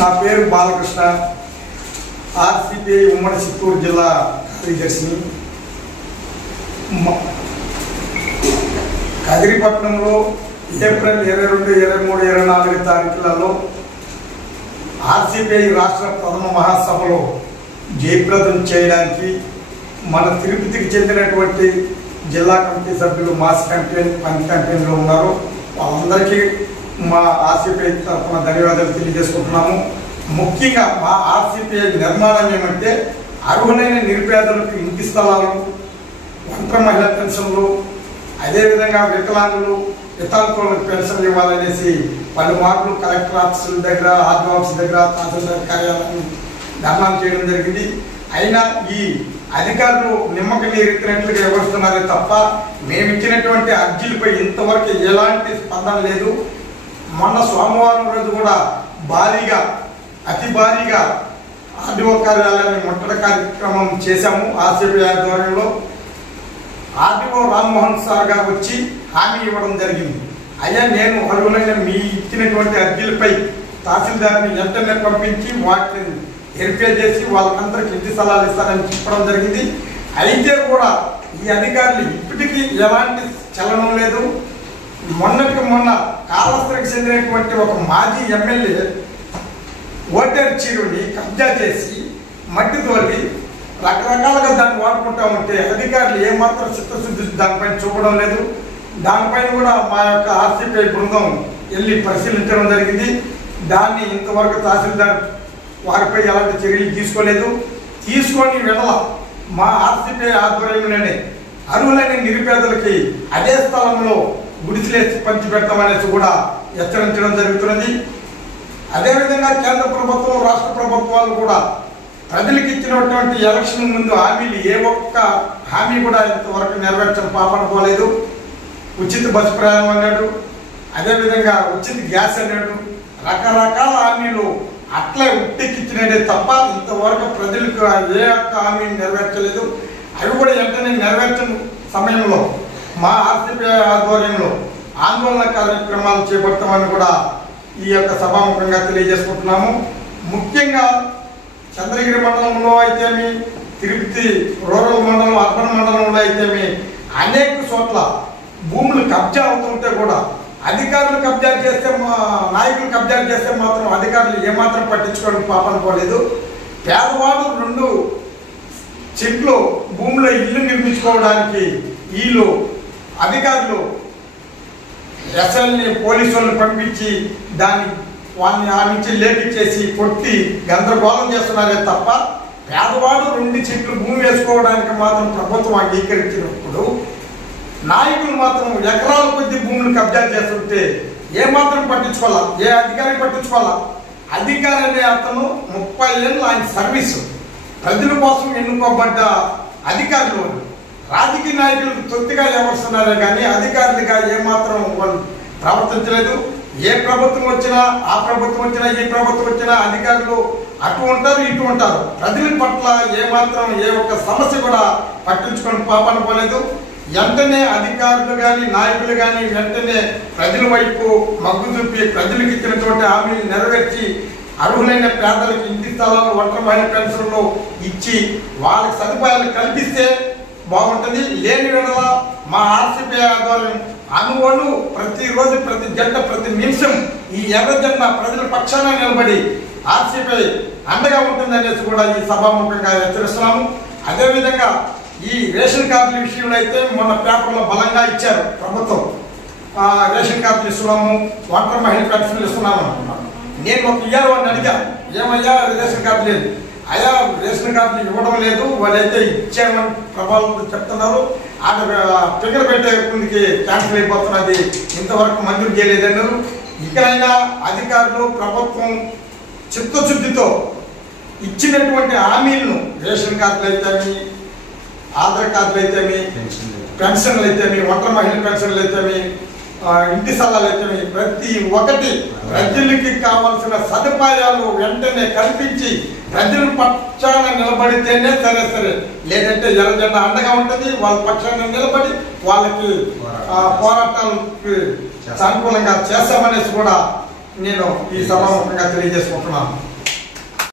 నా పేరు బాలకృష్ణ, ఆర్సిపిఐ ఉమ్మడి చిత్తూరు జిల్లా కార్యదర్శిని. కదిరిపట్నంలో ఏప్రిల్ 22, 23, 24 తారీఖులలో ఆర్సిపిఐ రాష్ట్ర ప్రథమ మహాసభలో జయప్రదం చేయడానికి మన తిరుపతికి చెందినటువంటి జిల్లా కమిటీ సభ్యులు మాస్ క్యాంపెయిన్ పంచ్ క్యాంపెయిన్లో ఉన్నారు. వాళ్ళందరికీ మా ఆర్సిపిఐ తరఫున ధన్యవాదాలు తెలియజేసుకుంటున్నాము. ముఖ్యంగా మా ఆర్సిపిఐ నిర్మాణం ఏమంటే అర్హులైన నిరుపేదలకు ఇంటి స్థలాలు, ఒంటరి మహిళా పెన్షన్లు, అదేవిధంగా వికలాంగులు వితంతువులకు పెన్షన్లు ఇవ్వాలనేసి పలుమార్లు కలెక్టర్ ఆఫీసుల దగ్గర, ఆర్డీ ఆఫీస్ దగ్గర, తహసీల్దార్ కార్యాలయం ధర్నాలు చేయడం జరిగింది. అయినా ఈ అధికారులు నిమ్మక నీరెత్తినట్లుగా వివరిస్తున్నారే తప్ప మేము ఇచ్చినటువంటి అర్జీలపై ఇంతవరకు ఎలాంటి స్పందన లేదు. మొన్న సోమవారం రోజు కూడా అతి భారీగా ఆర్డీఓ కార్యాలయాన్ని ముట్టడి కార్యక్రమం చేశాము. ఆర్సిపిఐ ఆధ్వర్యంలో ఆర్డీఓ రామ్మోహన్ సార్ గారు వచ్చి హామీ ఇవ్వడం జరిగింది. అయ్యా, నేను అర్హులైన మీ ఇచ్చినటువంటి అర్జీలపై తహసీల్దార్ని వెంటనే పంపించి వాటిని వెరిఫై చేసి వాళ్ళకందరికి ఇంటి స్థలాలు ఇస్తారని చెప్పడం జరిగింది. అయితే కూడా ఈ అధికారులు ఇప్పటికీ ఎలాంటి చలనం లేదు. మొన్న కాళహస్తికి చెందినటువంటి ఒక మాజీ ఎమ్మెల్యే ఓటర్ చీరుని కబ్జా చేసి మట్టి తోలి రకరకాలుగా దాన్ని వాడుకుంటా ఉంటే అధికారులు ఏమాత్రం చిత్తశుద్ధి దానిపైన చూపడం లేదు. దానిపైన కూడా మా యొక్క ఆర్సిపిఐ బృందం వెళ్ళి పరిశీలించడం జరిగింది. దాన్ని ఇంతవరకు తహసీల్దార్ వారిపై ఎలాంటి చర్యలు తీసుకోలేదు. తీసుకొని వెడల మా ఆర్సిపిఐ ఆధ్వర్యంలోనే అర్హులైన నిరుపేదలకి అదే స్థలంలో గుడిసెలేసి పంచిపెడతామనేసి కూడా హెచ్చరించడం జరుగుతున్నది. అదేవిధంగా కేంద్ర ప్రభుత్వం, రాష్ట్ర ప్రభుత్వాలు కూడా ప్రజలకు ఇచ్చినటువంటి ఎలక్షన్ ముందు హామీలు ఏ ఒక్క హామీ కూడా ఇంతవరకు నెరవేర్చడం పాపన పోలేదు. ఉచిత బస్సు ప్రయాణం అన్నాడు, అదేవిధంగా ఉచిత గ్యాస్ అన్నాడు, రకరకాల హామీలు అట్లే ఉట్టెక్కిచ్చినదే తప్ప ఇంతవరకు ప్రజలకు ఏ ఒక్క హామీని నెరవేర్చలేదు. అవి కూడా వెంటనే నెరవేర్చని సమయంలో మా ఆర్సిపిఐ ఆధ్వర్యంలో ఆందోళన కార్యక్రమాలు చేపడతామని కూడా ఈ యొక్క సభాముఖంగా తెలియజేసుకుంటున్నాము. ముఖ్యంగా చంద్రగిరి మండలంలో అయితేమి, తిరుపతి రూరల్ మండలం, అర్బన్ మండలంలో అయితేమి అనేక చోట్ల భూములు కబ్జా అవుతుంటే కూడా అధికారులు కబ్జా చేస్తే, నాయకులు కబ్జా చేస్తే మాత్రం అధికారులు ఏమాత్రం పట్టించుకోవడం పాపన పోలేదు. పేదవాడు 2 చెట్లు భూమిలో ఇల్లు నిర్మించుకోవడానికి వీళ్ళు అధికారులు ఎస్ఎల్ని పోలీసు వాళ్ళని పంపించి వాళ్ళని ఆ నుంచి లేపించేసి కొట్టి గందరగోళం చేస్తున్నారే తప్ప పేదవాడు 2 చెట్లు భూమి వేసుకోవడానికి మాత్రం ప్రభుత్వం అంగీకరించినప్పుడు నాయకులు మాత్రం ఎకరాల కొద్ది భూములు కబ్జా చేస్తుంటే ఏమాత్రం పట్టించుకోవాలా, ఏ అధికారి పట్టించుకోవాలా? అధికారి అనే అతను 30 ఏళ్ళు ఆయన సర్వీసు, ప్రజల కోసం ఎన్నుకోబడ్డ అధికారులు రాజకీయ నాయకులకు తొత్తిగా ఎవరుస్తున్నారే కానీ అధికారులుగా ఏమాత్రం వాళ్ళు ప్రవర్తించలేదు. ఏ ప్రభుత్వం వచ్చినా, ఆ ప్రభుత్వం వచ్చినా, ఈ ప్రభుత్వం వచ్చినా అధికారులు అటు ఉంటారు, ఇటు ఉంటారు. ప్రజల పట్ల ఏమాత్రం ఏ ఒక్క సమస్య కూడా పట్టించుకొని పాపన పోలేదు. వెంటనే అధికారులు కానీ నాయకులు కానీ వెంటనే ప్రజల వైపు మగ్గు చూపి ప్రజలకు ఇచ్చినటువంటి హామీలు నెరవేర్చి అర్హులైన పేదలకు ఇంటి స్థలాలు, ఒంటరి మహిళా పెన్షన్లు ఇచ్చి వాళ్ళకి సదుపాయాలు కల్పిస్తే బాగుంటుంది. లేని వేళ మా ఆర్సిపిఐ ఆధ్వర్యం అనువను ప్రతిరోజు, ప్రతి జంట, ప్రతి నిమిషం ఈ ఎర్ర జెండా ప్రజల పక్షాన నిలబడి ఆర్సిపిఐ అండగా ఉంటుందనేసి కూడా ఈ సభాముఖంగా హెచ్చరిస్తున్నాము. అదేవిధంగా ఈ రేషన్ కార్డుల విషయంలో అయితే మొన్న పేపర్లో బలంగా ఇచ్చారు ప్రభుత్వం. రేషన్ కార్డులు ఇస్తున్నాము, ఒంటరి మహిళా పెన్షన్లు ఇస్తున్నాము అంటున్నాను. నేను ఒక ఇయ్యాలని అడిగా, ఏమయ్యా రేషన్ కార్డు లేదు? అయ్యా, రేషన్ కార్డులు ఇవ్వడం లేదు, వాళ్ళైతే ఇచ్చామని ప్రభావం చెప్తున్నారు. ఫిగర్ పెట్టే ముందుకి క్యాన్సిల్ అయిపోతున్నది, ఇంతవరకు మంజూరు చేయలేదన్నారు. ఇకనైనా అధికారులు, ప్రభుత్వం చిత్తశుద్ధితో ఇచ్చినటువంటి హామీలను, రేషన్ కార్డులు అయితేమి, ఆధార్ కార్డులు అయితేమి, పెన్షన్లు అయితేమి, ఒంటరి మహిళా పెన్షన్లు అయితేమి, ఇంటి స్థలాలు అయితేమి, ప్రతి ఒక్కటి ప్రజలకి కావాల్సిన సదుపాయాలు వెంటనే కల్పించి ప్రజల పక్షాన నిలబడితేనే సరే, లేదంటే ఎర్ర జెండా అండగా ఉంటుంది. వాళ్ళ పక్షాన నిలబడి వాళ్ళకి పోరాటాలకు సానుకూలంగా చేస్తామనేసి కూడా నేను ఈ సభాముఖంగా తెలియజేసుకుంటున్నాను.